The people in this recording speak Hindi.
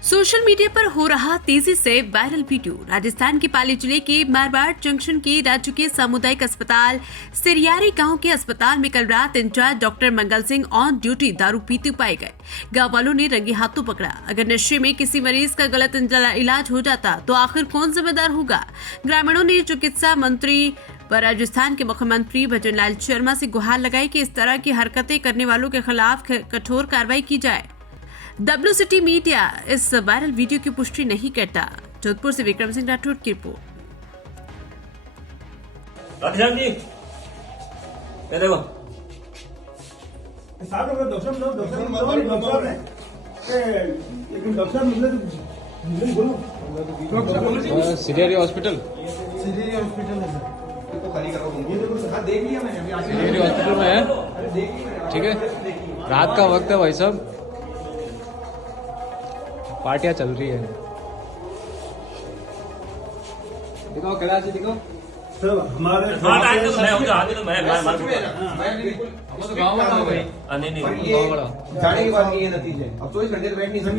सोशल मीडिया पर हो रहा तेजी से वायरल वीडियो। राजस्थान के पाली जिले के मारवाड़ जंक्शन के राजकीय सामुदायिक अस्पताल सिरियारी गांव के अस्पताल में कल रात incharge doctor Mangal Singh on duty दारू पीते पाए गए। गांव वालों ने रंगे हाथों पकड़ा। अगर नशे में किसी मरीज का गलत इलाज हो जाता तो आखिर कौन जिम्मेदार होगा। ग्रामीणों ने चिकित्सा मंत्री व राजस्थान के मुख्यमंत्री भजन लाल शर्मा से गुहार लगाई कि इस तरह की हरकतें करने वालों के खिलाफ कठोर कार्रवाई की जाए। WCT मीडिया इस वायरल वीडियो की पुष्टि नहीं करता। जोधपुर से विक्रम सिंह राठौड़ की report. Siriyari hospital Siriyari hospital में है। ठीक है, रात का वक्त है भाई साहब, पार्टियां चल रही है। दिखाओ कैलाश जी, दिखाओ हमारे गाँव नहीं, जाने के बाद ये नतीजे अब 24 घंटे बैठ नहीं सकते।